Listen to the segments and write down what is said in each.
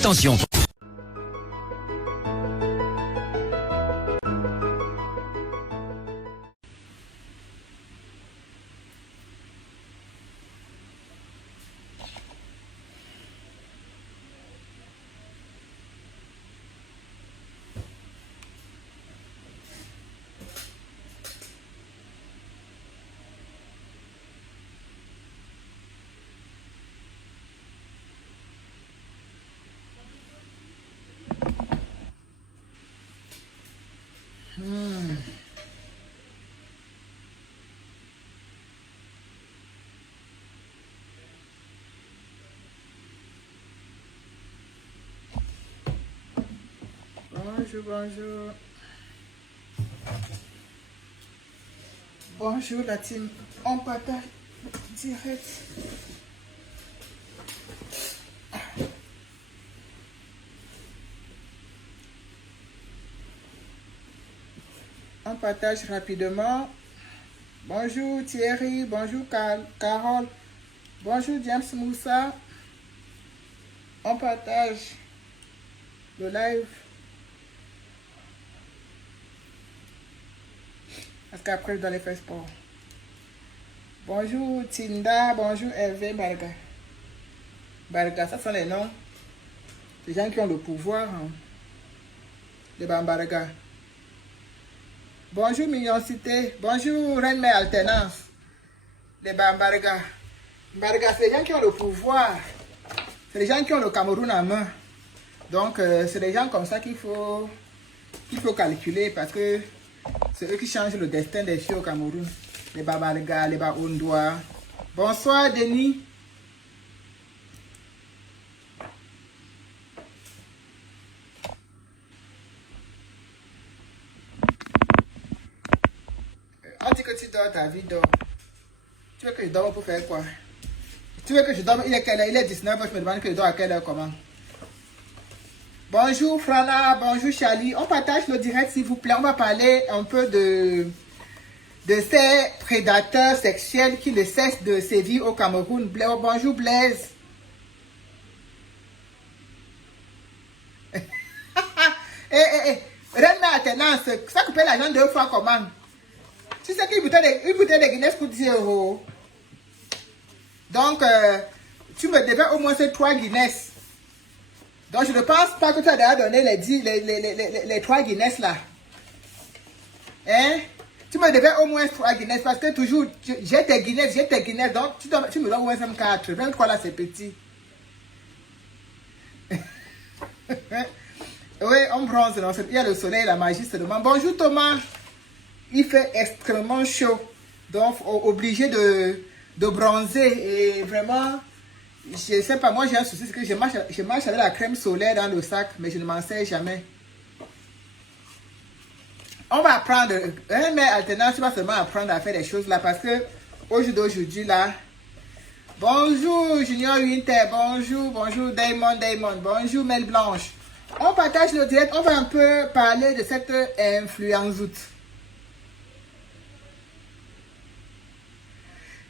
Attention. Bonjour, bonjour. Bonjour la team. On partage direct. On partage rapidement. Bonjour Thierry, bonjour Carole, bonjour James Moussa. On partage le live. Parce qu'après, je dois aller faire sport. Bonjour Tinda, bonjour Hervé Barga. Barga, ça sont les noms des gens qui ont le pouvoir. Hein. Les Bambarga. Bonjour Mignoncité, bonjour Reine Mère Alternance. Les Bambarga. Barga, c'est les gens qui ont le pouvoir. C'est les gens qui ont le Cameroun en main. Donc, c'est des gens comme ça qu'il faut calculer parce que c'est eux qui changent le destin des filles au Cameroun. Les Babarga, les Baondois. Bonsoir Denis. On dit que tu dors, ta vie dort. Tu veux que je dorme pour faire quoi? Tu veux que je dorme? Il est quelle heure? Il est 19h, je me demande que je dors à quelle heure, comment? Bonjour Frana, bonjour Charlie. On partage le direct s'il vous plaît. On va parler un peu de ces prédateurs sexuels qui ne cessent de sévir au Cameroun. Bonjour Blaise. Reine Maintenance, ça coupait l'argent 2 fois comment? Tu sais qu'une bouteille de Guinness coûte 10 €. Donc, tu me devais au moins ces 3 Guinness. Donc, je ne pense pas que tu as déjà donné les 3 Guinness là. Hein? Tu me devais au moins 3 Guinness parce que toujours, j'ai tes Guinness. Donc, tu me donnes au moins 4. 23 là, c'est petit. Oui, on bronze. Non? Il y a le soleil, la magie seulement. Bonjour Thomas. Il fait extrêmement chaud. Donc, obligé de bronzer. Et vraiment, je ne sais pas, moi j'ai un souci, c'est que je marche avec la crème solaire dans le sac, mais je ne m'en sers jamais. On va apprendre, mais alternance, tu vas seulement apprendre à faire des choses là, parce que au jour d'aujourd'hui là, bonjour Junior Winter, bonjour Damon, bonjour Mel Blanche. On partage le direct, on va un peu parler de cette influence.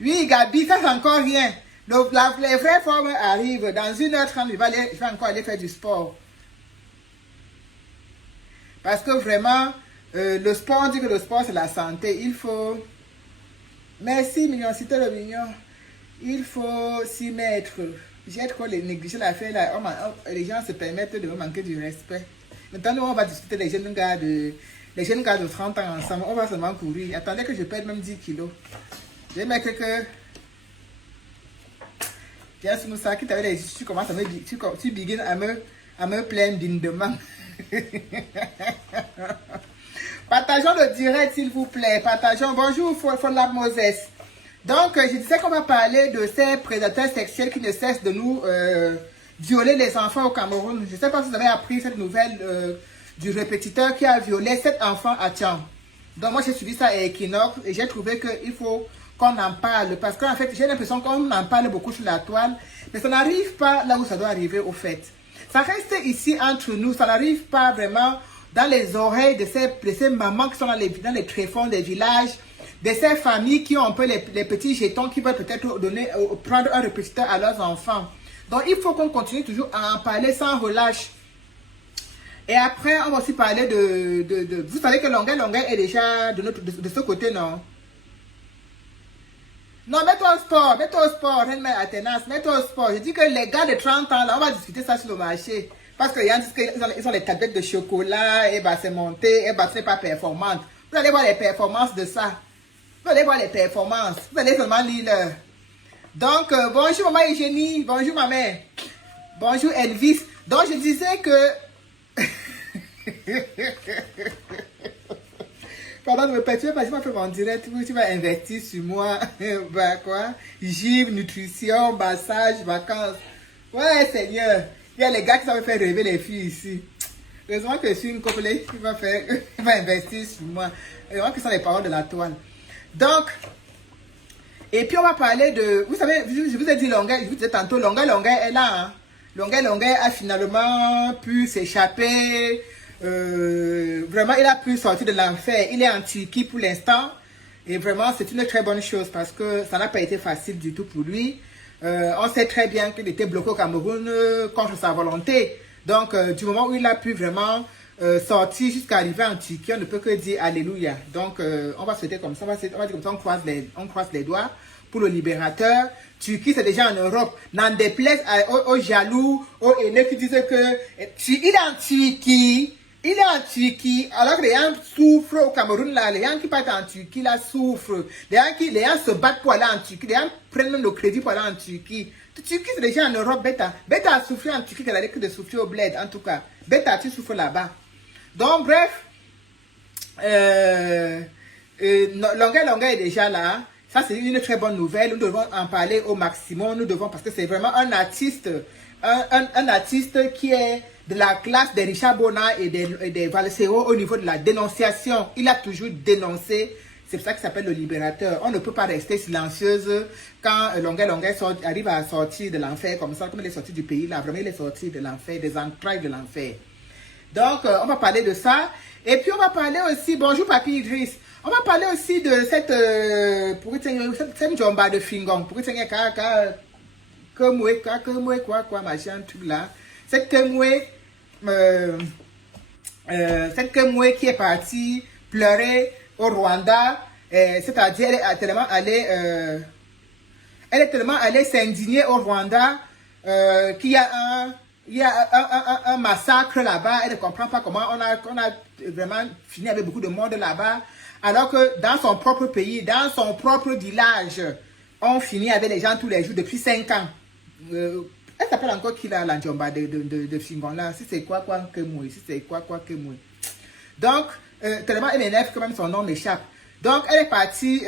Oui Gabi, ça c'est encore rien. Donc, les vraies formes arrivent. Dans 1h30, je vais encore aller faire du sport. Parce que vraiment, le sport, on dit que le sport, c'est la santé. Il faut... Merci, Mignoncité le mignon. Il faut s'y mettre. J'ai trop négligé l'affaire là. Les gens se permettent de me manquer du respect. Maintenant, nous, on va discuter les jeunes gars de 30 ans ensemble. On va seulement courir. Attendez que je perde même 10 kilos. J'ai mis que... Yes, Moussa, qui t'avait dit, tu commences à me tu begins à me plaindre d'indemment. Partageons le direct, s'il vous plaît. Partageons. Bonjour, Fola Moses. Donc, je disais qu'on va parler de ces prédateurs sexuels qui ne cessent de nous violer les enfants au Cameroun. Je ne sais pas si vous avez appris cette nouvelle du répétiteur qui a violé 7 enfants à Tian. Donc, moi, j'ai suivi ça à Equinox et j'ai trouvé qu'il faut qu'on en parle, parce qu'en fait, j'ai l'impression qu'on en parle beaucoup sur la toile, mais ça n'arrive pas là où ça doit arriver au fait. Ça reste ici entre nous, ça n'arrive pas vraiment dans les oreilles de ces mamans qui sont dans les tréfonds des villages, de ces familles qui ont un peu les petits jetons qui veulent peut-être prendre un répétiteur à leurs enfants. Donc, il faut qu'on continue toujours à en parler sans relâche. Et après, on va aussi parler de vous savez que Longueuil est déjà de ce côté, non? Non, mets-toi au sport, alternance, mets-toi au sport. Je dis que les gars de 30 ans, là, on va discuter ça sur le marché. Parce qu'il y a disent qu'ils ont les tablettes de chocolat, et bah c'est monté, et bah ce n'est pas performante. Vous allez voir les performances de ça. Vous allez voir les performances. Vous allez seulement lire l'heure. Donc, bonjour maman Eugénie, bonjour ma mère. Bonjour Elvis. Donc, je disais que... Pardon de me perturber parce que tu m'as fait mon direct, tu vas investir sur moi. Bah quoi? Gym, nutrition, massage, vacances. Ouais, Seigneur. Il y a les gars qui savent faire rêver les filles ici. Heureusement que je suis une couple qui va investir sur moi. Heureusement que ce sont les paroles de la toile. Donc, et puis on va parler de... Vous savez, je vous ai dit Longueuil, je vous disais tantôt, Longueuil est là. Hein. Longueuil a finalement pu s'échapper. Vraiment, il a pu sortir de l'enfer. Il est en Turquie pour l'instant. Et vraiment, c'est une très bonne chose parce que ça n'a pas été facile du tout pour lui. On sait très bien qu'il était bloqué au Cameroun contre sa volonté. Donc, du moment où il a pu vraiment sortir jusqu'à arriver en Turquie, on ne peut que dire Alléluia. Donc, on va souhaiter comme ça, on va dire comme ça, on croise les doigts pour le libérateur. Turquie, c'est déjà en Europe. N'en déplaise aux jaloux, aux haineux qui disent que il est en Turquie. Il est en Turquie, alors que les gens souffrent au Cameroun, là, les gens qui partent en Turquie, là, souffrent. Les gens se battent pour aller en Turquie, les gens prennent même le crédit pour aller en Turquie. Turquie, c'est déjà en Europe, Beta. Beta a souffert en Turquie, qu'elle a que de souffrir au bled, en tout cas. Beta, tu souffres là-bas. Donc, bref, Longueuil est déjà là. Ça, c'est une très bonne nouvelle. Nous devons en parler au maximum. Nous devons, parce que c'est vraiment un artiste, un artiste qui est de la classe des Richard Bona et des Valsero au niveau de la dénonciation. Il a toujours dénoncé. C'est pour ça qu'il s'appelle le libérateur. On ne peut pas rester silencieuse quand Longueuil arrive à sortir de l'enfer comme ça, comme il est sorti du pays là. Vraiment, il est sorti de l'enfer, des entrailles de l'enfer. Donc, on va parler de ça. Et puis, on va parler aussi, bonjour Papi Idriss, on va parler aussi de cette jomba de Fingon. Pour quoi, machin, tout là. Cette Kemwe qui est partie pleurer au Rwanda, c'est-à-dire elle est tellement allée s'indigner au Rwanda qu'il y a un massacre là-bas. Elle ne comprend pas comment on a vraiment fini avec beaucoup de monde là-bas, alors que dans son propre pays, dans son propre village, on finit avec les gens tous les jours depuis 5 ans. Elle s'appelle encore qui là, la Njomba de Fingon là. Si c'est quoi que moi. Si c'est quoi que moi. Donc, tellement elle m'énerve que même son nom m'échappe. Donc, elle est partie.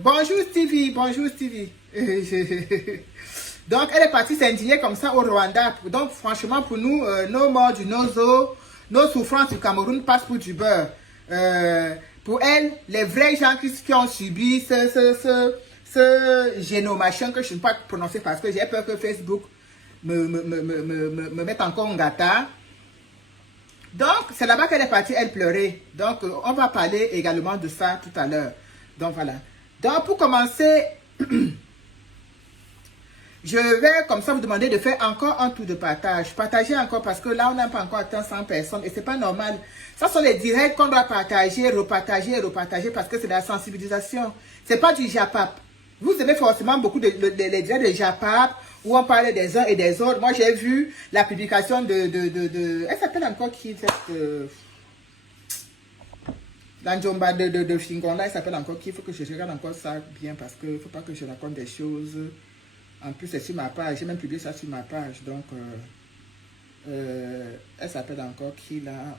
Bonjour Stevie, bonjour Stevie. Donc, elle est partie s'indigner comme ça au Rwanda. Donc, franchement, pour nous, nos morts du Nozo, nos souffrances du Cameroun passent pour du beurre. Pour elle, les vrais gens qui ont subi ce génomachin que je ne peux pas prononcer parce que j'ai peur que Facebook me mette encore en gâta. Donc, c'est là-bas qu'elle est partie, elle pleurait. Donc, on va parler également de ça tout à l'heure. Donc, voilà. Donc, pour commencer, je vais comme ça vous demander de faire encore un tour de partage. Partagez encore parce que là, on n'a pas encore atteint 100 personnes et c'est pas normal. Ça sont les directs qu'on doit partager, repartager et repartager parce que c'est de la sensibilisation. C'est pas du japap. Vous avez forcément beaucoup de directs de japap où on parle des uns et des autres. Moi, j'ai vu la publication elle s'appelle encore qui cette... L'Anjomba de Fingon là, elle s'appelle encore qui? Il faut que je regarde encore ça bien parce que faut pas que je raconte des choses. En plus, c'est sur ma page. J'ai même publié ça sur ma page. Donc, elle s'appelle encore qui là?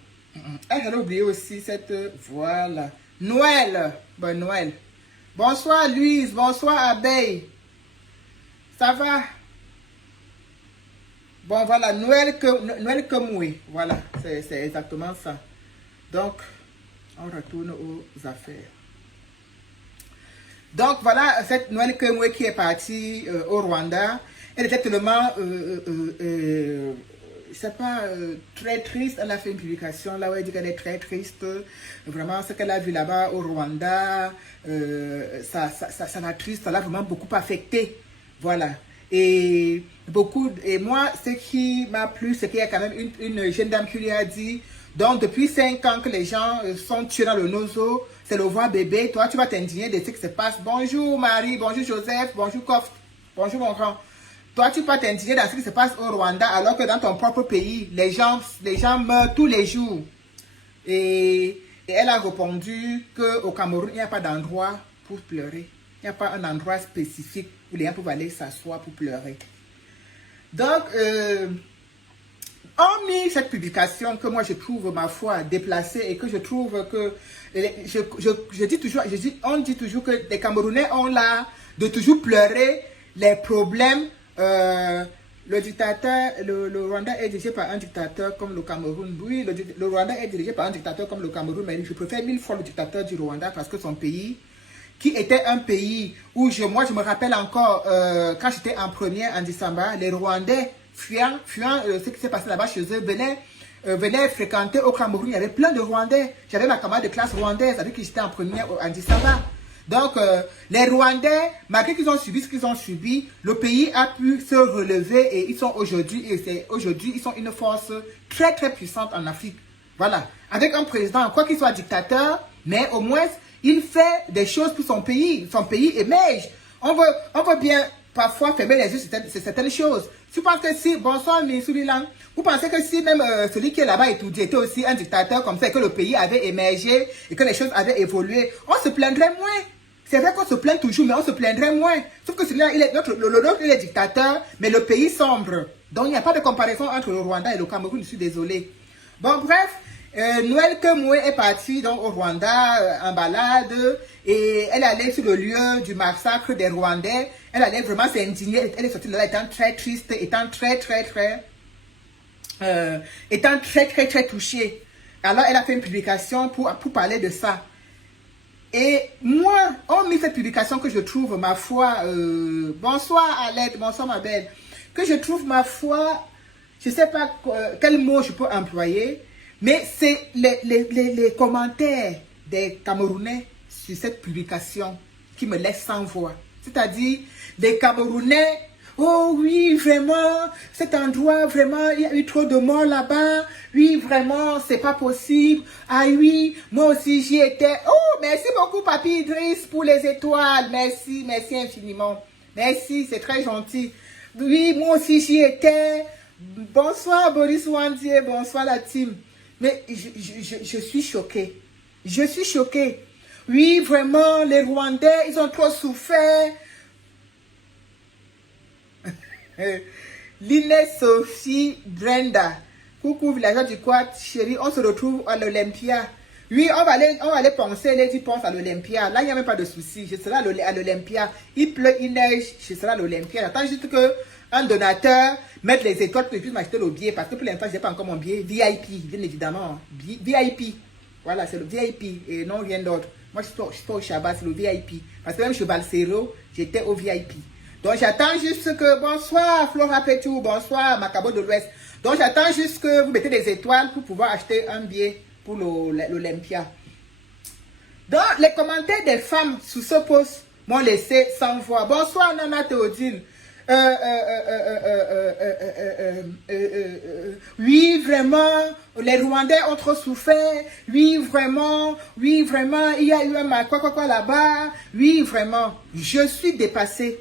J'avais oublié aussi cette... Voilà. Noël. Bonne Noël. Bonsoir Louise. Bonsoir Abeille. Ça va? Bon, voilà. Noël Kemwe. Voilà. C'est exactement ça. Donc, on retourne aux affaires. Donc voilà, cette Noël Kemwe qui est partie au Rwanda, elle était tellement, je sais pas, très triste. Elle a fait une publication là où elle dit qu'elle est très triste. Vraiment, ce qu'elle a vu là-bas au Rwanda, ça l'a triste, ça l'a vraiment beaucoup affecté. Voilà. Et moi, ce qui m'a plu, c'est qu'il y a quand même une jeune dame qui lui a dit, donc depuis 5 ans que les gens sont tués dans le Nozo, c'est le voix bébé, toi tu vas t'indigner de ce qui se passe. Bonjour Marie, bonjour Joseph, bonjour Kof, bonjour mon grand. Toi tu vas t'indigner dans ce qui se passe au Rwanda, alors que dans ton propre pays, les gens meurent tous les jours. Et elle a répondu qu'au Cameroun, il n'y a pas d'endroit pour pleurer. Il n'y a pas un endroit spécifique où les gens peuvent aller s'asseoir pour pleurer. Donc, hormis cette publication que moi je trouve, ma foi, déplacée et que je trouve que, on dit toujours que les Camerounais ont l'art de toujours pleurer les problèmes. Le dictateur, le Rwanda est dirigé par un dictateur comme le Cameroun. Oui, le Rwanda est dirigé par un dictateur comme le Cameroun, mais je préfère 1000 fois le dictateur du Rwanda parce que son pays, qui était un pays où moi je me rappelle encore quand j'étais en première en décembre, les Rwandais fuyant ce qui s'est passé là-bas chez eux, venaient fréquenter au Cameroun. Il y avait plein de Rwandais. J'avais ma camarade de classe rwandaise avec qui j'étais en première en décembre. Donc, les Rwandais, malgré qu'ils ont subi ce qu'ils ont subi, le pays a pu se relever et ils sont aujourd'hui, ils sont une force très très puissante en Afrique. Voilà. Avec un président, quoi qu'il soit dictateur, mais au moins, il fait des choses pour son pays. Son pays émerge. On veut bien parfois fermer les yeux sur certaines choses. Tu penses que si, bonsoir, Missoulilang, vous pensez que si même celui qui est là-bas était aussi un dictateur comme ça, et que le pays avait émergé, et que les choses avaient évolué, on se plaindrait moins. C'est vrai qu'on se plaint toujours, mais on se plaindrait moins. Sauf que celui-là, il est dictateur, mais le pays sombre. Donc, il n'y a pas de comparaison entre le Rwanda et le Cameroun, je suis désolé. Bon, bref, Noël Kemwe est partie donc, au Rwanda en balade et elle allait sur le lieu du massacre des Rwandais. Elle allait vraiment s'indigner. Elle est sortie de là étant très triste, étant très touchée. Alors, elle a fait une publication pour parler de ça. Et moi, on mis cette publication que je trouve, ma foi, bonsoir Alette, bonsoir ma belle, que je trouve, ma foi, je ne sais pas quel mot je peux employer, mais c'est les commentaires des Camerounais sur cette publication qui me laissent sans voix. C'est-à-dire, les Camerounais, oh oui, vraiment, cet endroit, vraiment, il y a eu trop de morts là-bas. Oui, vraiment, c'est pas possible. Ah oui, moi aussi j'y étais. Oh, merci beaucoup, Papi Idriss, pour les étoiles. Merci, merci infiniment. Merci, c'est très gentil. Oui, moi aussi j'y étais. Bonsoir, Boris Wandier, bonsoir la team. Mais je suis choquée. Je suis choquée. Oui, vraiment, les Rwandais, ils ont trop souffert. Linné Sophie Brenda. Coucou villageois du Quad, chérie, on se retrouve à l'Olympia. Oui, on va aller penser, les pense à l'Olympia. Là, il n'y a même pas de souci. Je serai à l'Olympia. Il pleut, il neige, je serai à l'Olympia. J'attends juste que un donateur mette les étoiles pour que je puisse m'acheter le billet. Parce que pour l'instant, je n'ai pas encore mon billet. VIP, bien évidemment. VIP. Voilà, c'est le VIP et non rien d'autre. Moi, je suis pas au Shabbat, c'est le VIP. Parce que même chez Balsero, j'étais au VIP. Donc, j'attends juste que... Bonsoir, Flora Petou. Bonsoir, Macabo de l'Ouest. Donc, j'attends juste que vous mettez des étoiles pour pouvoir acheter un billet pour l'Olympia. Donc, les commentaires des femmes sous ce post m'ont laissé sans voix. Bonsoir, Nana Théodine. Oui, vraiment, les Rwandais ont trop souffert. Oui, vraiment, il y a eu un quoi là-bas. Oui, vraiment, je suis dépassée.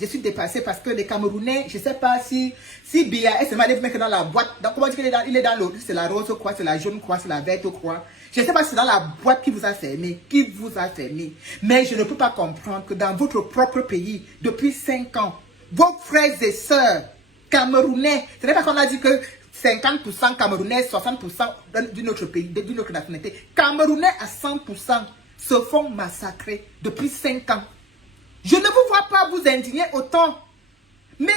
Je suis dépassée parce que les Camerounais, je ne sais pas si Bia est seulement allé mettre dans la boîte. Donc, comment dire qu'il est dans l'eau? C'est la rose quoi, c'est la jaune quoi, c'est la verte quoi. Je ne sais pas si c'est dans la boîte qui vous a fermé, Mais je ne peux pas comprendre que dans votre propre pays, depuis 5 ans, vos frères et sœurs Camerounais, ce n'est pas qu'on a dit que 50% Camerounais, 60% d'une autre pays, d'une autre nationalité. Camerounais à 100% se font massacrer depuis 5 ans. Je ne vous vois pas vous indigner autant. Mais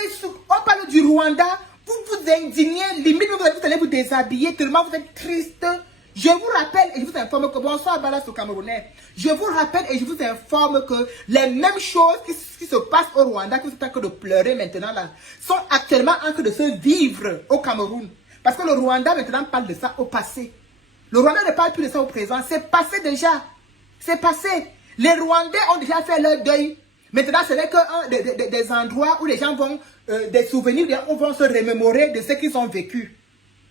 on parle du Rwanda, vous vous indignez, limite vous allez vous déshabiller tellement vous êtes triste. Je vous rappelle et je vous informe que, bonsoir Balas au Camerounais, je vous rappelle et je vous informe que les mêmes choses qui se passent au Rwanda, que vous êtes en train de pleurer maintenant là, sont actuellement en train de se vivre au Cameroun. Parce que le Rwanda maintenant parle de ça au passé. Le Rwanda ne parle plus de ça au présent, c'est passé déjà. C'est passé. Les Rwandais ont déjà fait leur deuil. Maintenant, ce n'est que des endroits où les gens vont, des souvenirs, où vont se remémorer de ce qu'ils ont vécu.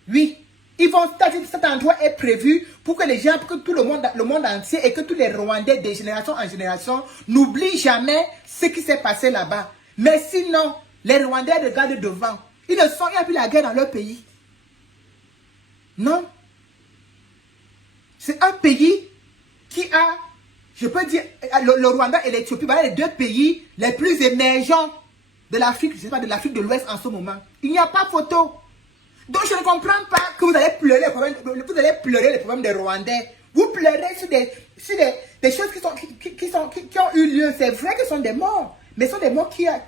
Oui. Ils vont, cet endroit est prévu pour que les gens, pour que tout le monde entier et que tous les Rwandais de génération en génération n'oublient jamais ce qui s'est passé là-bas. Mais sinon, les Rwandais regardent devant. Il n'y a plus la guerre dans leur pays. Non. C'est un pays qui a, je peux dire, le Rwanda et l'Éthiopie, voilà les deux pays les plus émergents de l'Afrique, je sais pas, de l'Afrique de l'Ouest en ce moment. Il n'y a pas photo. Donc je ne comprends pas que vous allez pleurer les problèmes des Rwandais. Vous pleurez sur des choses qui ont eu lieu. C'est vrai que ce sont des morts. Mais ce sont des morts il y a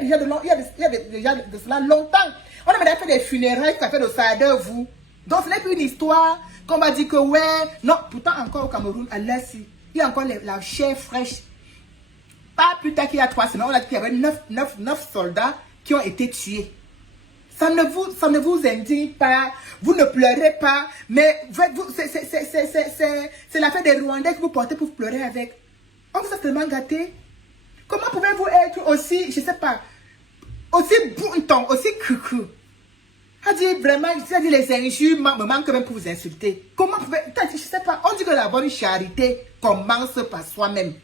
déjà de cela longtemps. On a déjà fait des funérailles, ça fait de ça vous. Donc ce n'est plus une histoire qu'on va dire que ouais. Non, pourtant encore au Cameroun, à l'Est, il y a encore la chair fraîche. Pas plus tard qu'il y a 3 semaines, on a dit qu'il y avait 9 soldats qui ont été tués. Ça ne vous indigne pas, vous ne pleurez pas, mais c'est l'affaire des Rwandais que vous portez pour pleurer avec. On vous a tellement gâté. Comment pouvez-vous être aussi, je ne sais pas, aussi bouton, aussi cucu? Vraiment, les injures me manquent même pour vous insulter. Comment pouvez-vous, je ne sais pas, on dit que la bonne charité commence par soi-même.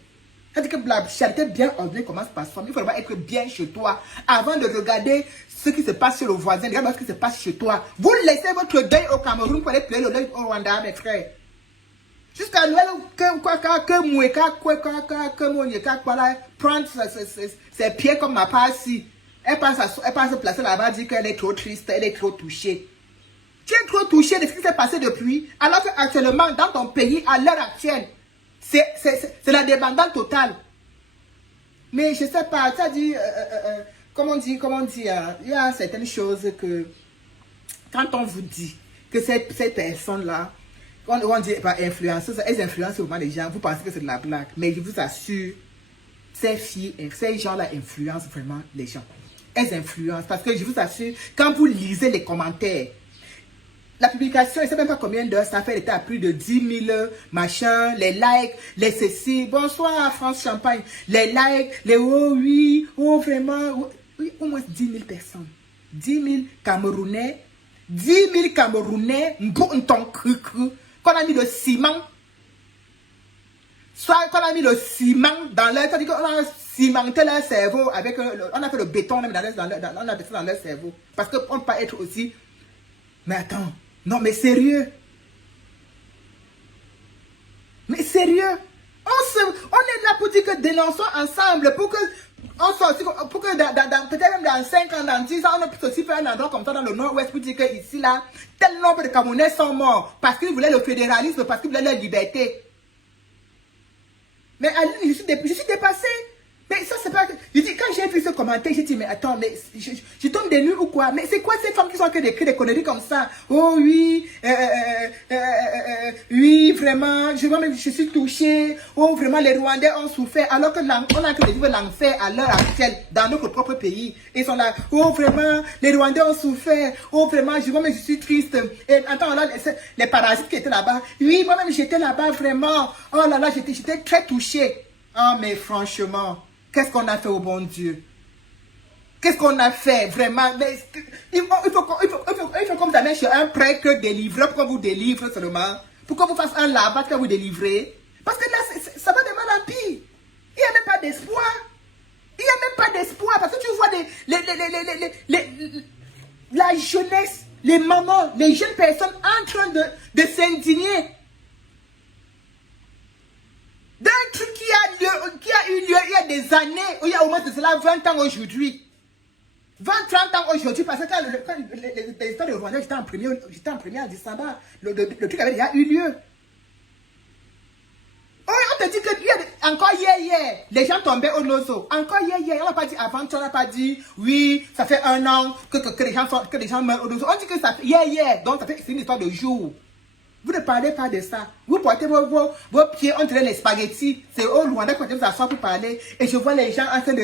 C'est-à-dire que la charité bien ordonnée commence par soi. Il faut vraiment être bien chez toi avant de regarder ce qui se passe chez le voisin. Regarde ce qui se passe chez toi. Vous laissez votre deuil au Cameroun pour aller pleurer le deuil au Rwanda, mes frères. Jusqu'à Noël, prendre ses pieds comme ma part ici. Elle passe se placer là-bas, dire qu'elle est trop triste, elle est trop touchée. Tu es trop touché de ce qui s'est passé depuis, alors qu'actuellement, dans ton pays, à l'heure actuelle, c'est la débandade totale. Mais je sais pas, tu as dit, comment on dit, il y a certaines choses que, quand on vous dit que cette personne-là, on dit pas influenceuse, elles influencent souvent les gens, vous pensez que c'est de la blague. Mais je vous assure, ces gens-là influencent vraiment les gens. Elles influencent, parce que je vous assure, quand vous lisez les commentaires, la publication, je ne sais même pas combien d'heures ça fait, elle était à plus de 10 000 machins, les likes, les ceci, bonsoir France Champagne, les likes, les oh oui, oh vraiment, oui, au moins 10 000 personnes, 10 000 Camerounais, 10 000 Camerounais, qu'on a mis le ciment, soit qu'on a mis le ciment dans leur, c'est-à-dire qu'on a cimenté leur cerveau avec, on a fait le béton même on a fait dans leur cerveau, parce qu'on ne peut pas être aussi, mais attends, non, mais sérieux. Mais sérieux. On est là pour dire que dénonçons ensemble, pour que peut-être même dans 5 ans, dans 10 ans, on peut aussi faire un endroit comme ça dans le nord-ouest pour dire que ici, là, tel nombre de Camerounais sont morts parce qu'ils voulaient le fédéralisme, parce qu'ils voulaient leur liberté. Mais je suis dépassé. Mais ça, c'est pas... Je dis, quand j'ai vu ce commentaire, j'ai dit, mais attends, mais je tombe des nues ou quoi? Mais c'est quoi ces femmes qui sont que des conneries comme ça? Oh oui, oui, vraiment, je suis touchée. Oh, vraiment, les Rwandais ont souffert. Alors que on a que vivre l'enfer à l'heure actuelle dans notre propre pays. Ils sont là, oh, vraiment, les Rwandais ont souffert. Oh, vraiment, je suis triste. Et attends, là, les parasites qui étaient là-bas. Oui, moi-même, j'étais là-bas, vraiment. Oh là là, j'étais très touchée. Ah, mais franchement... Qu'est-ce qu'on a fait au bon Dieu? Qu'est-ce qu'on a fait vraiment? Mais il faut comme ça mettre chez un prêtre délivré pour qu'on vous délivre seulement. Pour qu'on vous fasse un lavage quand vous délivrez. Parce que là, ça va de mal en pire. Il n'y a même pas d'espoir. Il n'y a même pas d'espoir. Parce que tu vois la jeunesse, les mamans, les jeunes personnes en train de s'indigner. D'un truc qui a eu lieu il y a des années, il y a au moins de cela 20 ans aujourd'hui. 20-30 ans aujourd'hui, parce que quand les histoires de Rwanda, j'étais en premier à décembre, le truc avait déjà eu lieu. Oh, on te dit que encore hier, les gens tombaient au nozo. Encore hier, on n'a pas dit avant, on n'a pas dit, oui, ça fait 1 an que les gens meurent au nozo. On dit que ça fait hier, donc c'est une histoire de jour. Vous ne parlez pas de ça. Vous portez vos pieds entre les spaghettis. C'est au Rwanda que vous asseoir pour parler. Et je vois les gens en train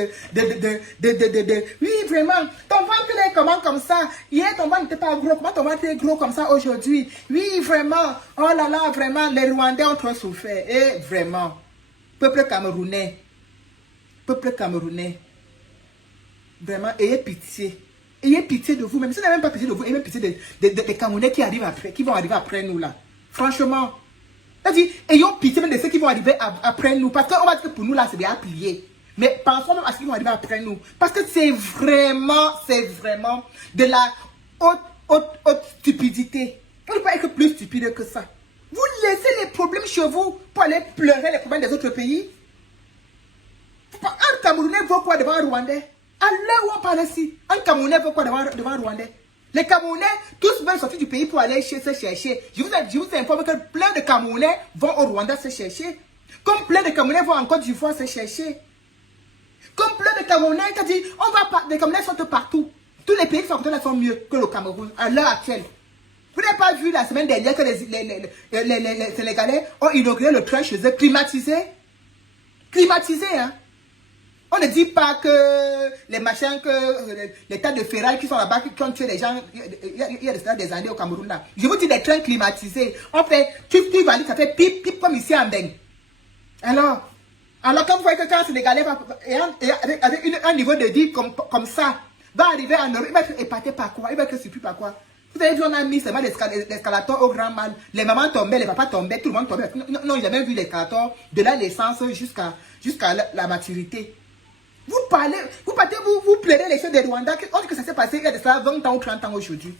oui, vraiment. Ton ventre est comment comme ça? Hier, ton ventre n'était pas gros. Comment ton ventre est gros comme ça aujourd'hui? Oui, vraiment. Oh là là, vraiment. Les Rwandais ont trop souffert. Et vraiment. Peuple camerounais. peuple camerounais, vraiment, ayez pitié. Ayez pitié de vous-même. Si vous n'avez même pas pitié de vous, ayez même pitié des Camerounais qui arrivent après, qui vont arriver après nous là. Franchement. C'est-à-dire, ayons pitié même de ceux qui vont arriver après nous. Parce qu'on va dire que pour nous là, c'est déjà plié. Mais pensons même à ceux qui vont arriver après nous. Parce que c'est vraiment de la haute stupidité. On ne peut pas être plus stupide que ça. Vous laissez les problèmes chez vous pour aller pleurer les problèmes des autres pays. Un Camerounais vaut quoi devant un Rwandais? À l'heure où on parle ici, un Camerounais vaut quoi devant un Rwandais? Les Camerounais, tous veulent sortir du pays pour aller se chercher. Je vous informe que plein de Camerounais vont au Rwanda se chercher. Comme plein de Camerounais vont en Côte d'Ivoire se chercher. Comme plein de Camerounais, c'est-à-dire, les Camerounais sont partout. Tous les pays qui sont à côté là sont mieux que le Cameroun, à l'heure actuelle. Vous n'avez pas vu la semaine dernière que les Sénégalais ont inauguré le train chez eux, climatisé? Climatisé, hein? On ne dit pas que les machins, que les tas de ferraille qui sont là-bas, qui ont tué les gens, il y a des années au Cameroun là. Je vous dis des trains climatisés. On fait, tu vas aller, ça fait pip, pip comme ici en Beng. Alors quand vous voyez que quand un Sénégalais avec un niveau de vie comme ça, va arriver en Europe, il va être épaté par quoi? Il va être surpris par quoi? Vous avez vu, on a mis seulement l'escalator au grand mal. Les mamans tombaient, les papas tombaient, tout le monde tombait. Non, il a même vu l'escalator de la naissance jusqu'à la maturité. Vous pleurez les choses des Rwandais. On dit que ça s'est passé il y a de ça 20 ans ou 30 ans aujourd'hui.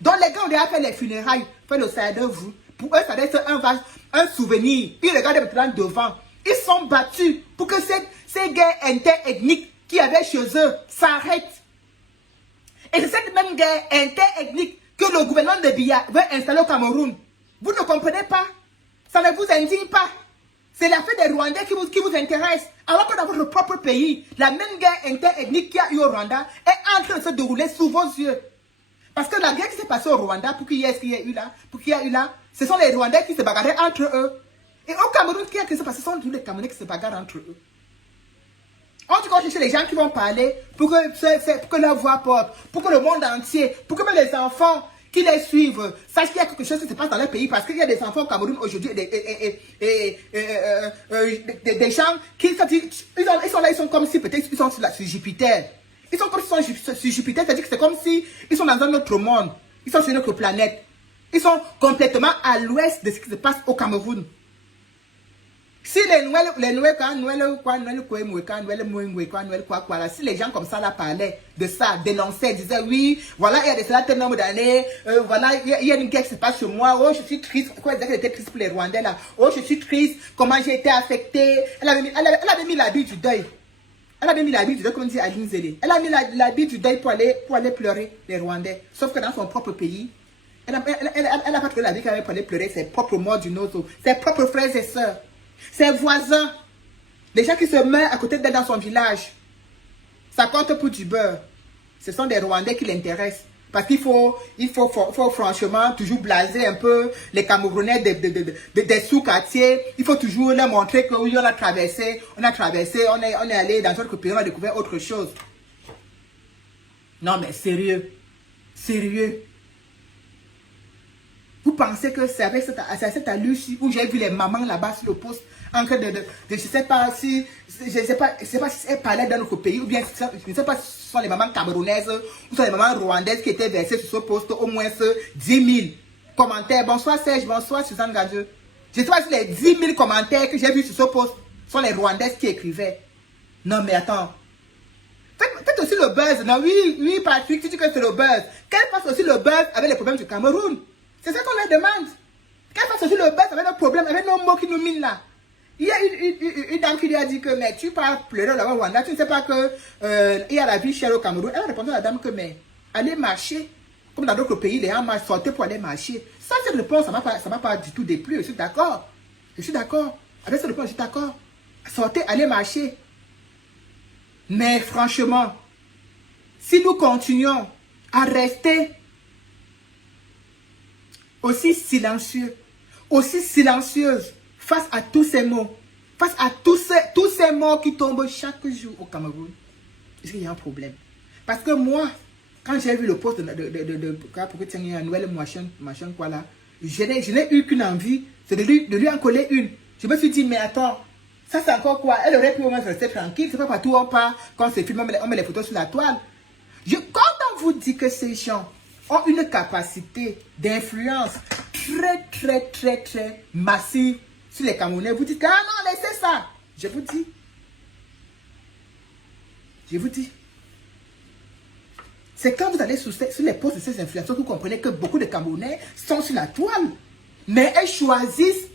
Donc les gars ont déjà fait les funérailles, fait le salaire de vous. Pour eux, ça doit être un souvenir. Ils regardent le plan devant. Ils sont battus pour que ces guerres interethniques qui avaient chez eux s'arrêtent. Et c'est cette même guerre interethnique que le gouvernement de Biya veut installer au Cameroun. Vous ne comprenez pas? Ça ne vous indigne pas? C'est l'affaire des Rwandais qui vous intéresse. Alors que dans votre propre pays, la même guerre interethnique qu'il y a eu au Rwanda est en train de se dérouler sous vos yeux. Parce que la guerre qui s'est passée au Rwanda, pour qu'il y ait eu là, ce sont les Rwandais qui se bagarraient entre eux. Et au Cameroun, qu'est-ce qui s'est passé? Ce sont tous les Camerounais qui se bagarrent entre eux. On dit qu'on cherche les gens qui vont parler pour que leur voix porte, pour que le monde entier, pour que même les enfants qui les suivent sachent qu'il y a quelque chose qui se passe dans leur pays. Parce qu'il y a des enfants au Cameroun aujourd'hui, des gens qui ils sont là, ils sont comme si peut-être ils sont sur Jupiter. Ils sont comme s'ils sont sur Jupiter, c'est-à-dire que c'est comme si ils sont dans un autre monde. Ils sont sur une autre planète. Ils sont complètement à l'ouest de ce qui se passe au Cameroun. Si si les gens comme ça là parlaient de ça, dénonçaient, disaient oui, voilà, il y a de cela tel nombre d'années, voilà, il y a une guerre qui se passe sur moi, oh, je suis triste, quoi, elle était triste pour les Rwandais là, oh, je suis triste, comment j'ai été affectée, elle avait mis l'habit du deuil. Elle avait mis l'habit du deuil, comme dit Aline Zélé. Elle a mis l'habit du deuil pour aller pleurer les Rwandais. Sauf que dans son propre pays, elle n'a pas trouvé l'habit qu'elle avait pour aller pleurer ses propres morts d'une autre, ses propres frères et sœurs. Ses voisins, les gens qui se meurent à côté d'elle dans son village, ça compte pour du beurre. Ce sont des Rwandais qui l'intéressent. Parce qu'il faut franchement toujours blaser un peu les Camerounais des sous-quartiers. Il faut toujours leur montrer que oui, on a traversé, on est allé dans notre pays, on a découvert autre chose. Non mais sérieux. Vous pensez que c'est avec cette allure-ci où j'ai vu les mamans là-bas sur le poste en train je ne sais pas si elles parlaient dans notre pays ou bien je ne sais pas si ce sont les mamans camerounaises ou ce sont les mamans rwandaises qui étaient versées sur ce poste au moins 10 000 commentaires. Bonsoir Serge, bonsoir Suzanne Gadjeux. Je ne sais pas si les 10 000 commentaires que j'ai vus sur ce poste sont les Rwandaises qui écrivaient. Non mais attends. Faites aussi le buzz. Non, oui Patrick, tu dis que c'est le buzz. Qu'elle fasse aussi le buzz avec les problèmes du Cameroun. C'est ça qu'on leur demande. Qu'elle fasse aussi le buzz avec nos problèmes, avec nos mots qui nous minent là. Il y a une dame qui lui a dit que, mais tu pars pleurer là-bas au Rwanda, tu ne sais pas que il y a la vie chère au Cameroun. Elle a répondu à la dame que, mais allez marcher, comme dans d'autres pays, les gens sortent pour aller marcher. Ça, cette réponse, ça ne m'a pas du tout déplu. Je suis d'accord. Avec cette réponse, je suis d'accord. Sortez, allez marcher. Mais franchement, si nous continuons à rester aussi silencieuses face à tous ces mots, face à tous ces mots qui tombent chaque jour au Cameroun, est-ce qu'il y a un problème? Parce que moi, quand j'ai vu le poste pour que tu aies un nouvelle machin quoi là, je n'ai eu qu'une envie, c'est de lui en coller une. Je me suis dit, mais attends, Ça, c'est encore quoi? Elle aurait pu au moins rester tranquille. C'est pas partout où on part, quand c'est filmé, on met les photos sur la toile. Quand on vous dit que ces gens ont une capacité d'influence très massive sur les Camerounais, vous dites, ah non, laissez ça. Je vous dis. Je vous dis. C'est quand vous allez sur les postes de ces influenceurs que vous comprenez que beaucoup de Camerounais sont sur la toile. Mais elles choisissent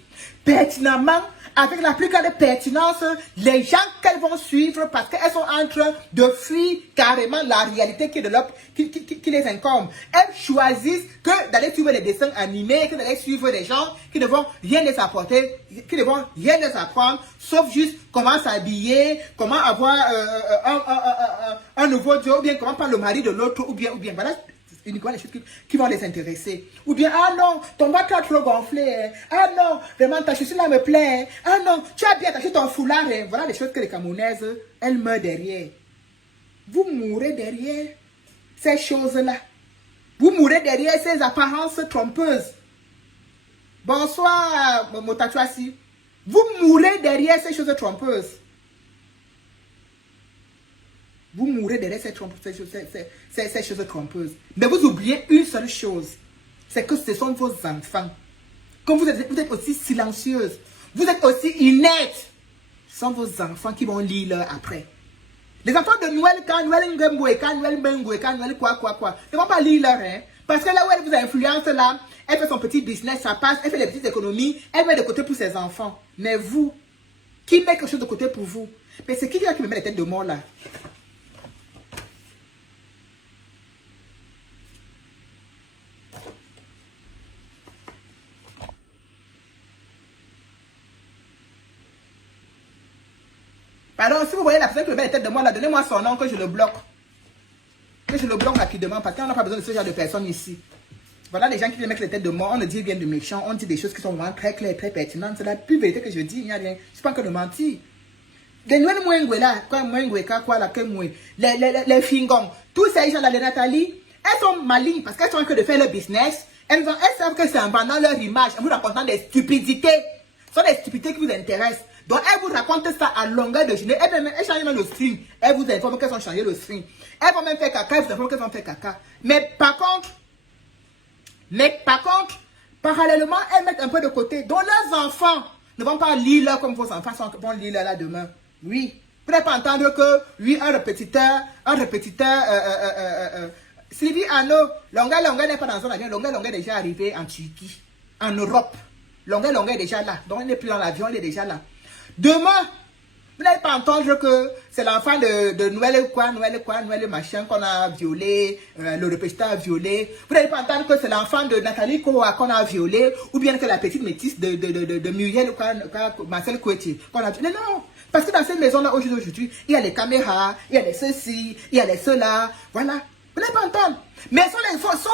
pertinemment, avec la plus grande pertinence, les gens qu'elles vont suivre parce qu'elles sont en train de fuir carrément la réalité qui les incombe. Elles choisissent que d'aller suivre les dessins animés, que d'aller suivre des gens qui ne vont rien les apporter, qui ne vont rien les apprendre, sauf juste comment s'habiller, comment avoir un nouveau job, ou bien comment prendre le mari de l'autre, ou bien, voilà. Uniquement les choses qui vont les intéresser. Ou bien, ah non, ton ventre a trop gonflé. Hein. Ah non, vraiment, ta chaussure là me plaît. Hein. Ah non, tu as bien attaché ton foulard. Hein. Voilà les choses que les Camerounaises, elles meurent derrière. Vous mourrez derrière ces choses-là. Vous mourrez derrière ces apparences trompeuses. Bonsoir, Motatuasi. Vous mourrez derrière ces choses trompeuses. Vous mourrez derrière ces choses trompeuses. Mais vous oubliez une seule chose. C'est que ce sont vos enfants. Comme vous êtes aussi silencieuse. Vous êtes aussi inerte. Ce sont vos enfants qui vont lire l'heure après. Les enfants de Noël, quand Noël Ngemboué, quand Noël Bengoué, quand Noël quoi, ne vont pas lire l'heure. Hein? Parce que là où elle vous influence, là, elle fait son petit business, ça passe, elle fait des petites économies, elle met de côté pour ses enfants. Mais vous, qui met quelque chose de côté pour vous? Mais c'est qui me met les têtes de mort là? Pardon, si vous voyez la personne qui me met la tête de moi là, donnez-moi son nom que je le bloque. Que je le bloque rapidement parce qu'on n'a pas besoin de ce genre de personnes ici. Voilà les gens qui viennent mettre la tête de moi, on ne dit rien de méchant, on dit des choses qui sont vraiment très claires, très pertinentes. C'est la plus vérité que je dis, il n'y a rien. Je ne suis pas encore de mentir. Les nouvelles mouengoué là, quoi mouengoué, quoi là, que moué, les fingons, tous ces gens là, les Nathalie, elles sont malignes parce qu'elles sont en train de faire leur business. Elles savent que c'est en vendant leur image, en vous racontant des stupidités. Ce sont des stupidités qui vous intéressent. Donc, elles vous racontent ça à longueur de journée. Elles changent même le string. Elles vous informent qu'elles ont changé le string. Elles vont même faire caca, elles vous informent qu'elles vont faire caca. Mais par contre, parallèlement, elles mettent un peu de côté. Donc, leurs enfants ne vont pas lire là comme vos enfants vont lire là demain. Oui. Vous n'allez pas entendre que, oui, un répétiteur, Sylvie Arnaud, Longa n'est pas dans un avion. Longa est déjà arrivé en Turquie, en Europe. Longa est déjà là. Donc, il n'est plus dans l'avion, il est déjà là. Demain, vous n'allez pas entendre que c'est l'enfant de Noël machin qu'on a violé, le répétiteur a violé. Vous n'allez pas entendre que c'est l'enfant de Nathalie Koa qu'on a violé, ou bien que la petite métisse de Muriel Marcel Koueti qu'on a violé. Non, parce que dans cette maison-là, aujourd'hui, il y a les caméras, il y a les ceci, il y a les cela, voilà. Vous n'allez pas entendre. Mais sont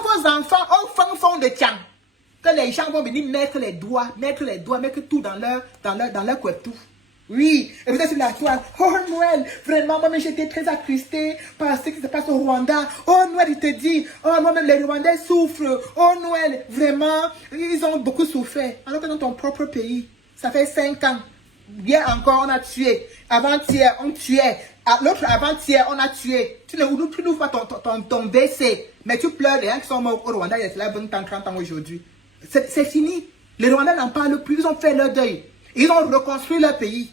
vos enfants au fond de Tian. Que les gens vont venir mettre tout dans leur tout. Oui, et vous êtes sur la toile. Oh Noël, vraiment, moi-même j'étais très attristée par ce qui se passe au Rwanda. Oh Noël, il te dit, oh moi-même les Rwandais souffrent. Oh Noël, vraiment, ils ont beaucoup souffert. Alors que dans ton propre pays, ça fait 5 ans. Bien encore, on a tué. Avant-hier, on tuait. L'autre avant-hier, on a tué. Tu n'ouvres pas ton WC, mais tu pleures les gens qui sont morts au Rwanda il y a 20 ans, 30 ans aujourd'hui. C'est fini. Les Rwandais n'en parlent plus. Ils ont fait leur deuil. Ils ont reconstruit leur pays.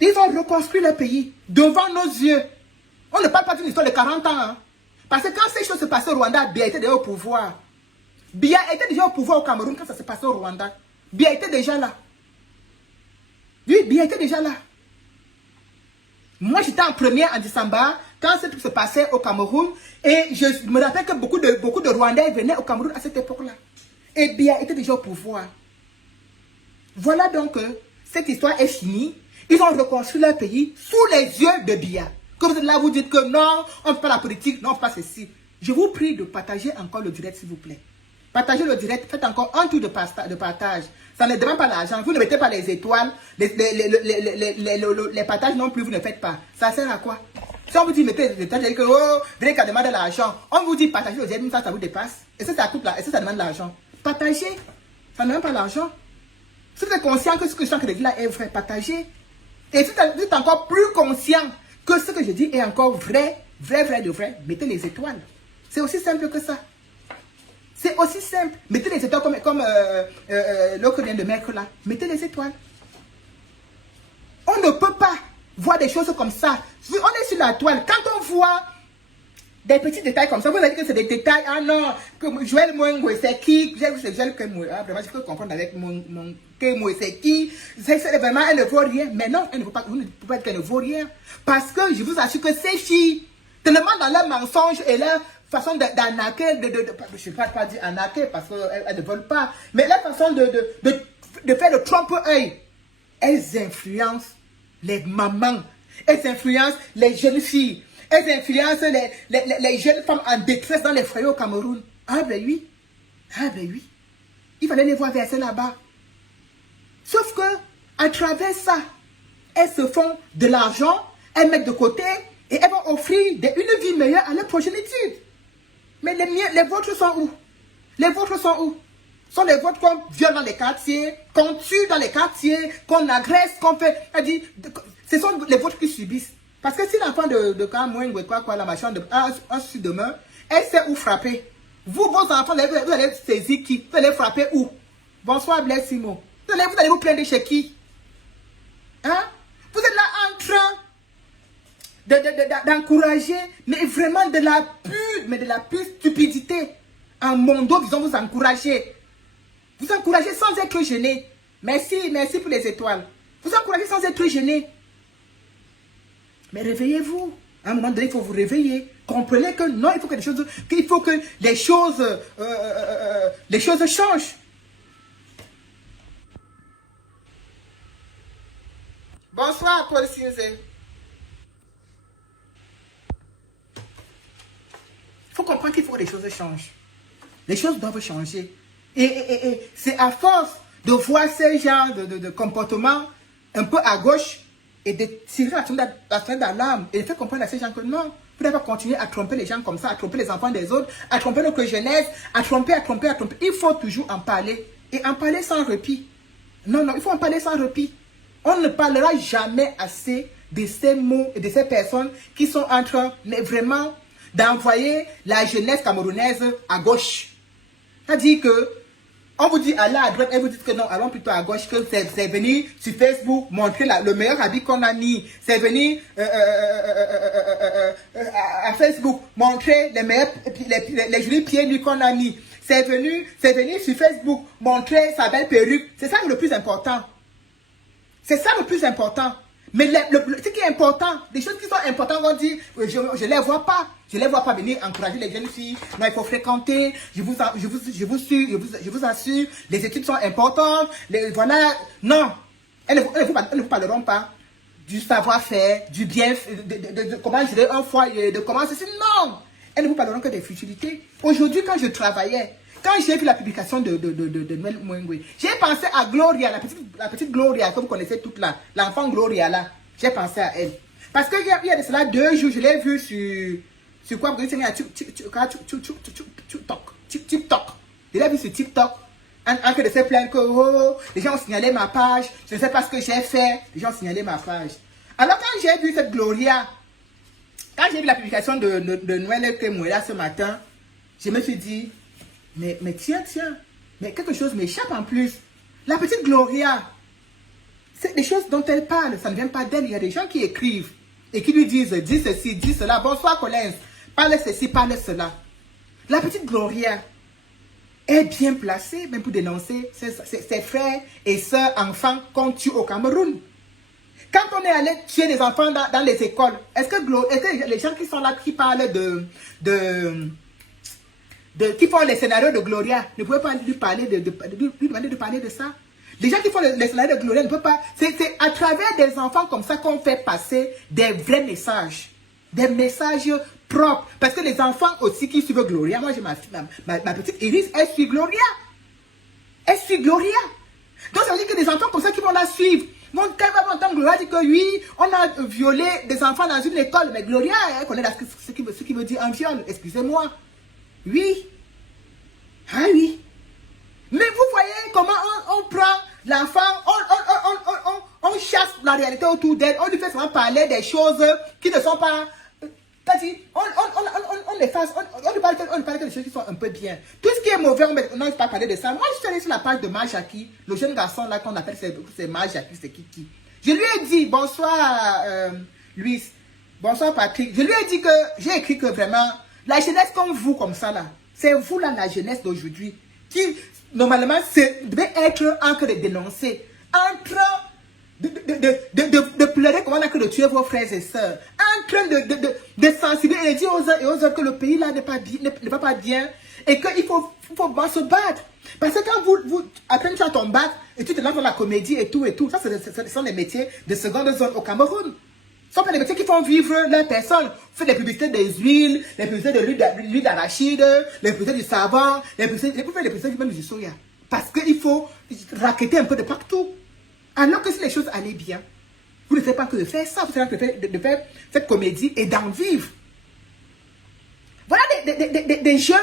Ils ont reconstruit leur pays devant nos yeux. On ne parle pas d'une histoire de 40 ans. Hein. Parce que quand ces choses se passaient au Rwanda, Biya était déjà au pouvoir. Biya était déjà au pouvoir au Cameroun quand ça se passait au Rwanda. Biya était déjà là. Oui, Biya était déjà là. Moi, j'étais en première en décembre quand ce truc se passait au Cameroun. Et je me rappelle que beaucoup de Rwandais venaient au Cameroun à cette époque-là. Et Biya était déjà au pouvoir. Voilà donc cette histoire est finie. Ils ont reconstruit leur pays sous les yeux de Biya. Comme vous êtes là, vous dites que non, on ne fait pas la politique, non, on ne fait pas ceci. Je vous prie de partager encore le direct, s'il vous plaît. Partagez le direct, faites encore un tour de partage. Ça ne demande pas l'argent. Vous ne mettez pas les étoiles, les partages non plus, vous ne faites pas. Ça sert à quoi? Si on vous dit mettez les étoiles, vous dites que oh, venez qu'à demander l'argent. On vous dit partagez le direct, ça vous dépasse. Et ça coûte là, et ça demande l'argent. Partagez, ça ne demande pas l'argent. Si vous êtes conscient que ce que je suis en train de dire là est vrai, partagez. Et si vous êtes encore plus conscient que ce que je dis est encore vrai, de vrai, mettez les étoiles. C'est aussi simple que ça. C'est aussi simple. Mettez les étoiles comme l'autre vient de mettre là. Mettez les étoiles. On ne peut pas voir des choses comme ça. On est sur la toile. Quand on voit des petits détails comme ça, vous allez dire que c'est des détails. Ah non, que Joël Mwengo, c'est qui? Joël Mwengo. Ah, vraiment, je peux comprendre avec mon c'est qui? C'est vraiment, elle ne vaut rien. Mais non, elle ne vaut pas, vous ne pouvez pas dire qu'elle ne vaut rien. Parce que je vous assure que ces filles, tellement dans leur mensonge et leur façon d'arnaquer, je ne vais pas dire arnaquer parce qu'elles ne veulent pas, mais leur façon de faire le trompe-œil, elles influencent les mamans, elles influencent les jeunes filles, elles influencent les jeunes femmes en détresse dans les foyers au Cameroun. Ah ben oui, il fallait les voir verser là-bas. Sauf que, à travers ça, elles se font de l'argent, elles mettent de côté et elles vont offrir une vie meilleure à leur progéniture. Mais les vôtres sont où? Les vôtres sont où? Sont les vôtres qu'on viole dans les quartiers, qu'on tue dans les quartiers, qu'on agresse, qu'on fait. Ce sont les vôtres qui subissent. Parce que si l'enfant de Kamoueng ou quoi, la machin, un sur demain, elle sait où frapper. Vous, vos enfants, vous allez saisir qui? Vous allez frapper où? Bonsoir, Blaise Simon. Vous allez vous plaindre chez qui? Hein? Vous êtes là en train d'encourager, mais vraiment de la pure stupidité. En mondo, disons, vous encouragez. Vous encouragez sans être gêné. Merci pour les étoiles. Vous encouragez sans être gêné. Mais réveillez-vous. À un moment donné, il faut vous réveiller. Comprenez que non, il faut que les choses changent. Bonsoir, Paul Sinze. Il faut comprendre qu'il faut que les choses changent. Les choses doivent changer. Et c'est à force de voir ce genre de comportement un peu à gauche et de tirer la sonnette d'alarme et de faire comprendre à ces gens que non, vous n'avez pas continuer à tromper les gens comme ça, à tromper les enfants des autres, à tromper notre jeunesse, à tromper. Il faut toujours en parler. Et en parler sans répit. Non, il faut en parler sans répit. On ne parlera jamais assez de ces mots et de ces personnes qui sont en train, mais vraiment, d'envoyer la jeunesse camerounaise à gauche. C'est-à-dire que, on vous dit aller à droite et vous dites que non, allons plutôt à gauche, que c'est venir sur Facebook montrer le meilleur habit qu'on a mis. C'est venir à Facebook montrer les jolis pieds nus qu'on a mis. C'est venir sur Facebook montrer sa belle perruque. C'est ça le plus important. C'est ça le plus important. Mais ce qui est important, les choses qui sont importantes, on dit, je ne les vois pas. Je ne les vois pas venir encourager les jeunes filles. Non, il faut fréquenter. Je vous assure, les études sont importantes. Voilà. Non. Elles ne vous parleront pas du savoir-faire, du bien, de comment gérer un foyer, de comment ceci. Non. Elles ne vous parleront que des futilités. Aujourd'hui, quand je travaillais, quand j'ai vu la publication de Noël Mwengo, j'ai pensé à Gloria, la petite Gloria que vous connaissez toute là, l'enfant Gloria là. J'ai pensé à elle. Parce qu'il y a de cela 2 jours, je l'ai vu sur quoi? TikTok. Je l'ai vu sur TikTok. En train de se plaindre que les gens ont signalé ma page, je ne sais pas ce que j'ai fait, les gens ont signalé ma page. Alors quand j'ai vu cette Gloria, quand j'ai vu la publication de Noël Mwengo ce matin, je me suis dit, mais tiens, mais quelque chose m'échappe en plus. La petite Gloria, c'est des choses dont elle parle, ça ne vient pas d'elle. Il y a des gens qui écrivent et qui lui disent, dis ceci, dis cela. Bonsoir Collins, parle ceci, parle cela. La petite Gloria est bien placée même pour dénoncer ses frères et sœurs enfants qu'on tue au Cameroun. Quand on est allé tuer des enfants dans les écoles, est-ce que les gens qui sont là, qui parlent qui font les scénarios de Gloria, ne pouvaient pas lui demander de parler de ça? Les gens qui font les scénarios de Gloria ne peuvent pas. C'est à travers des enfants comme ça qu'on fait passer des vrais messages. Des messages propres. Parce que les enfants aussi qui suivent Gloria, moi j'ai ma petite Iris, elle suit Gloria. Elle suit Gloria. Donc ça veut dire que des enfants comme ça qui vont la suivre. Quand elle va entendre Gloria dire que oui, on a violé des enfants dans une école. Mais Gloria, elle connaît ce qui veut dire un viol. Excusez-moi. Oui. Ah oui. Mais vous voyez comment on prend L'enfant, on chasse la réalité autour d'elle. On lui fait souvent parler des choses qui ne sont pas... On efface, on ne parle que des choses qui sont un peu bien. Tout ce qui est mauvais, on ne peut pas parler de ça. Moi, je suis allée sur la page de Majaki, le jeune garçon là qu'on appelle c'est Majaki, c'est Kiki. Je lui ai dit, bonsoir Louis, bonsoir Patrick. Je lui ai dit que j'ai écrit que vraiment, la jeunesse comme vous, comme ça là, c'est vous là, la jeunesse d'aujourd'hui, qui normalement devait être en train de dénoncer, en train de pleurer comme on a que de tuer vos frères et sœurs, en train de sensibiliser et dire aux uns et aux autres que le pays là n'est pas bien et qu'il faut se battre. Parce que quand vous après tu as ton bac et tu te lances dans la comédie et tout, ça ce sont des métiers de seconde zone au Cameroun. Ce sont pas des métiers qui font vivre la personne. Fait des publicités des huiles, les publicités de l'huile d'arachide, les publicités du savon, les publicités même du soya. Parce qu'il faut raqueter un peu de partout. Alors que si les choses allaient bien, vous ne faites pas que de faire ça, vous faites que de faire cette comédie et d'en vivre. Voilà des jeunes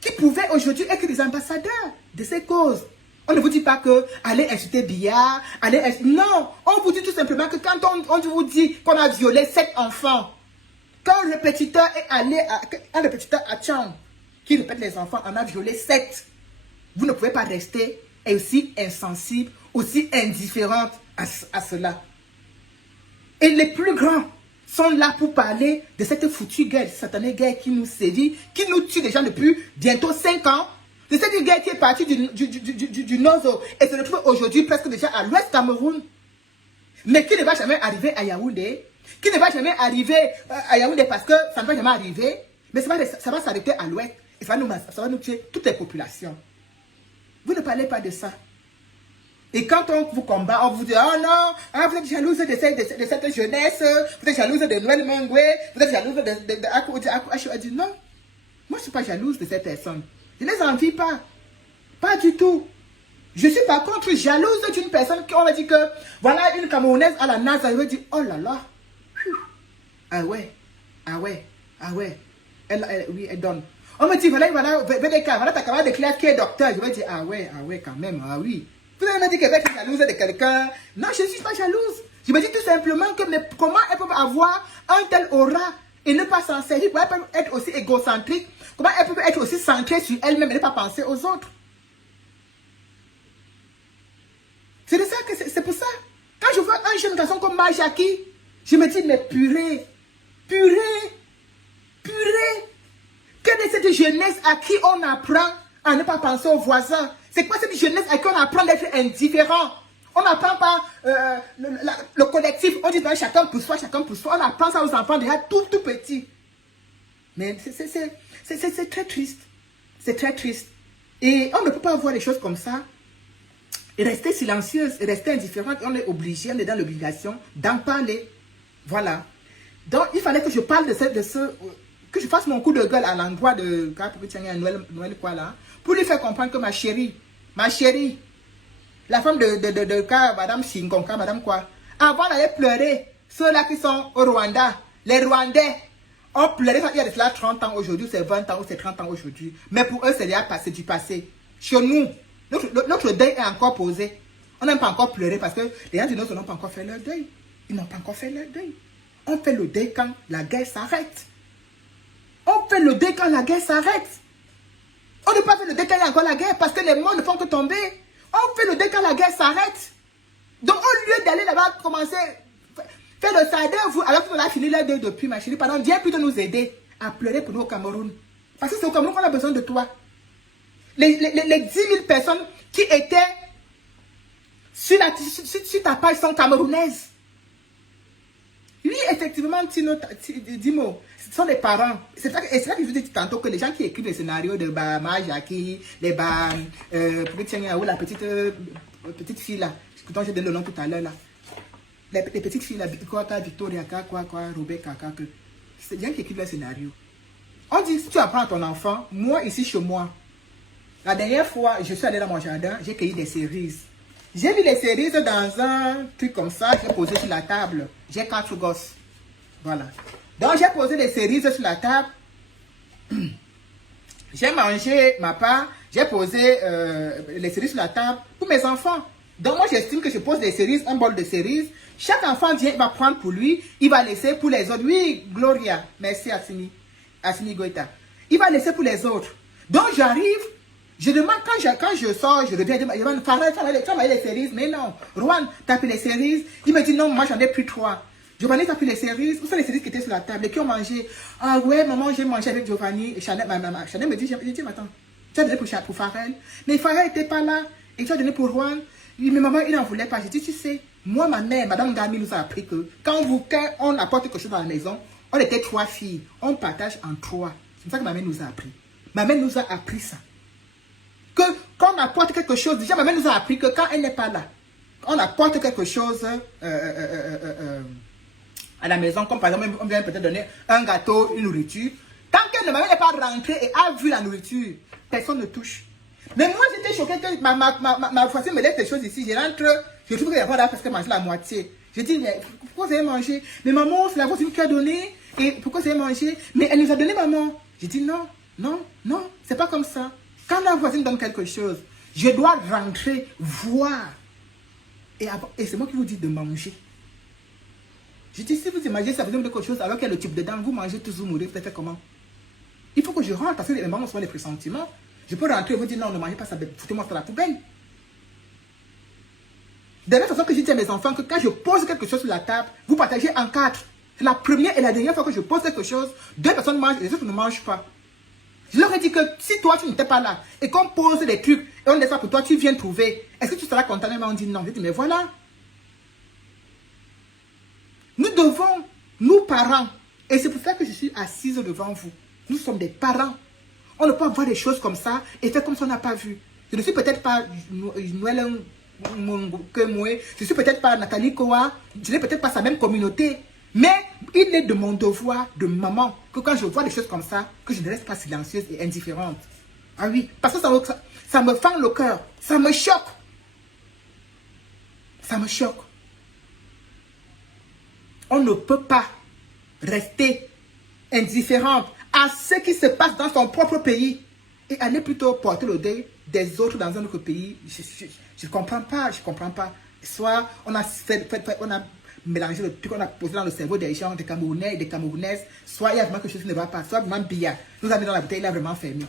qui pouvaient aujourd'hui être des ambassadeurs de ces causes. On ne vous dit pas que allez insulter Biya, non, on vous dit tout simplement que quand on vous dit qu'on a violé 7 enfants, quand le répétiteur est allé un répétiteur à Tchang, qui répète les enfants, en a violé 7, vous ne pouvez pas rester aussi insensible, aussi indifférente à cela. Et les plus grands sont là pour parler de cette foutue guerre, cette satanée guerre qui nous sévit, qui nous tue déjà depuis bientôt 5 ans. De cette guerre qui est partie du nord et se retrouve aujourd'hui presque déjà à l'ouest Cameroun. Mais qui ne va jamais arriver à Yaoundé. Qui ne va jamais arriver à Yaoundé parce que ça ne va jamais arriver. Mais ça va s'arrêter à l'ouest. Et ça va nous tuer toutes les populations. Vous ne parlez pas de ça. Et quand on vous combat, on vous dit, oh non, vous êtes jalouse de cette jeunesse, vous êtes jalouse de Noël Mengwe, vous êtes jalouse de Aku. Je dis non, moi je ne suis pas jalouse de ces personnes. Je ne les envie pas. Pas du tout. Je suis par contre jalouse d'une personne qui, on va dire que, voilà une Camerounaise à la NASA, je veux dire, oh là là, ah ouais, oui, elle donne. On me dit, voilà, ta camarade de Claire qui est docteur, je veux dire, ah ouais, quand même, ah oui. Vous avez dit qu'elle va être jalouse de quelqu'un. Non, je ne suis pas jalouse. Je me dis tout simplement que comment elle peut avoir un tel aura et ne pas s'en servir. Comment elle peut être aussi égocentrique. Comment elle peut être aussi centrée sur elle-même et ne pas penser aux autres. C'est de ça que c'est pour ça. Quand je vois un jeune garçon comme Majaki, je me dis, mais purée. Quelle est cette jeunesse à qui on apprend à ne pas penser aux voisins? C'est quoi cette jeunesse à qui on apprend d'être indifférent? On n'apprend pas le collectif. On dit chacun pour soi. On apprend ça aux enfants déjà tout petits. Mais c'est très triste. C'est très triste. Et on ne peut pas voir les choses comme ça et rester silencieuse, et rester indifférente. On est obligé, on est dans l'obligation d'en parler. Voilà. Donc, il fallait que je parle que je fasse mon coup de gueule à l'endroit de Noël quoi là, pour lui faire comprendre que ma chérie, la femme de Madame Singonka, Madame quoi, avant d'aller pleurer, ceux-là qui sont au Rwanda, les Rwandais, ont pleuré, il y a de cela 30 ans aujourd'hui, c'est 20 ans ou c'est 30 ans aujourd'hui. Mais pour eux, c'est du passé. Chez nous, notre deuil est encore posé. On n'a pas encore pleuré parce que les gens du Nord n'ont pas encore fait leur deuil. Ils n'ont pas encore fait leur deuil. On fait le deuil quand la guerre s'arrête. On fait le deuil quand la guerre s'arrête. On ne peut pas faire le deuil quand il y a encore la guerre parce que les morts ne font que tomber. On fait le deuil quand la guerre s'arrête. Donc au lieu d'aller là-bas commencer faire le sadé, alors qu'on a fini le deuil depuis, ma chérie, pardon, viens plutôt nous aider à pleurer pour nous au Cameroun. Parce que c'est au Cameroun qu'on a besoin de toi. Les 10 000 personnes qui étaient sur ta page sont camerounaises. Oui, effectivement, Dimo, ce sont des parents. C'est ça que je vous dis tantôt que les gens qui écrivent les scénarios de Majaki, la petite fille là, dont j'ai donné le nom tout à l'heure là, les petites filles là, Victoria, Rebecca, c'est des gens qui écrivent les scénarios. On dit, si tu apprends à ton enfant, moi ici chez moi, la dernière fois, je suis allé dans mon jardin, j'ai cueilli des cerises. J'ai mis les cerises dans un truc comme ça, j'ai posé sur la table. J'ai 4 gosses. Voilà. Donc j'ai posé les cerises sur la table. J'ai mangé ma part. J'ai posé les cerises sur la table pour mes enfants. Donc moi j'estime que je pose des cerises, un bol de cerises. Chaque enfant vient, il va prendre pour lui, il va laisser pour les autres. Oui, Gloria, merci Assimi Goïta. Il va laisser pour les autres. Donc j'arrive, je demande quand je sors, je reviens, je demande, Farel, tu as mis les cerises? Mais non. Rouen, tu as pris les cerises? Il me dit non, moi j'en ai pris 3. Giovanni, tu as pris les cerises? Où sont les cerises qui étaient sur la table et qui ont mangé? Ah ouais, maman, j'ai mangé avec Giovanni. Et Chanel, Chanel me dit, j'ai dit, attends, tu as donné pour Farel? Mais Farel n'était pas là. Et tu as donné pour Rouen? Mais maman, il n'en voulait pas. J'ai dit, tu sais, moi, ma mère, Madame Gami nous a appris que quand on apporte quelque chose dans la maison, on était 3 filles. On partage en 3. C'est ça que ma mère nous a appris. Ma mère nous a appris ça. Que quand on apporte quelque chose, déjà ma mère nous a appris que quand elle n'est pas là, on apporte quelque chose à la maison, comme par exemple, on vient peut-être donner un gâteau, une nourriture. Tant que ma mère n'est pas rentrée et a vu la nourriture, personne ne touche. Mais moi, j'étais choquée que ma voisine me laisse des choses ici. Je rentre, je trouve qu'il n'y a pas là parce qu'elle mange la moitié. Je dis, mais pourquoi vous avez mangé? Mais maman, c'est la voisine qui a donné. Et pourquoi vous avez mangé? Mais elle nous a donné, maman. Je dis, non, non, non, c'est pas comme ça. Quand la voisine donne quelque chose, je dois rentrer, voir. Et c'est moi qui vous dis de manger. Je dis, si vous imaginez ça vous donne quelque chose alors qu'il y a le type dedans, vous mangez tous, vous mourrez, peut-être comment? Il faut que je rentre parce que les mamans sont les pressentiments. Je peux rentrer et vous dire non, ne mangez pas ça, foutez-moi sur la poubelle. De la même façon que je dis à mes enfants que quand je pose quelque chose sur la table, vous partagez en 4. C'est la première et la dernière fois que je pose quelque chose, 2 personnes mangent et les autres ne mangent pas. Je leur ai dit que si toi tu n'étais pas là et qu'on pose des trucs et on laisse ça pour toi, tu viens trouver. Est-ce que tu seras content? Mais on dit non. Je dis mais voilà. Nous devons, nous parents, et c'est pour ça que je suis assise devant vous. Nous sommes des parents. On ne peut pas voir des choses comme ça et faire comme si on n'a pas vu. Je ne suis peut-être pas Noël que moi, je ne suis peut-être pas Nathalie Koa, je n'ai peut-être pas sa même communauté. Mais il est de mon devoir de maman que quand je vois des choses comme ça, que je ne reste pas silencieuse et indifférente. Ah oui, parce que ça me fend le cœur, ça me choque. Ça me choque. On ne peut pas rester indifférente à ce qui se passe dans son propre pays et aller plutôt porter le deuil des autres dans un autre pays. Je ne comprends pas, je ne comprends pas. Soit on a mélangé le truc, on a posé dans le cerveau des gens, des Camerounais et des Camerounaises, soit il y a vraiment quelque chose qui ne va pas, soit vraiment Bia nous a mis dans la bouteille, il a vraiment fermé.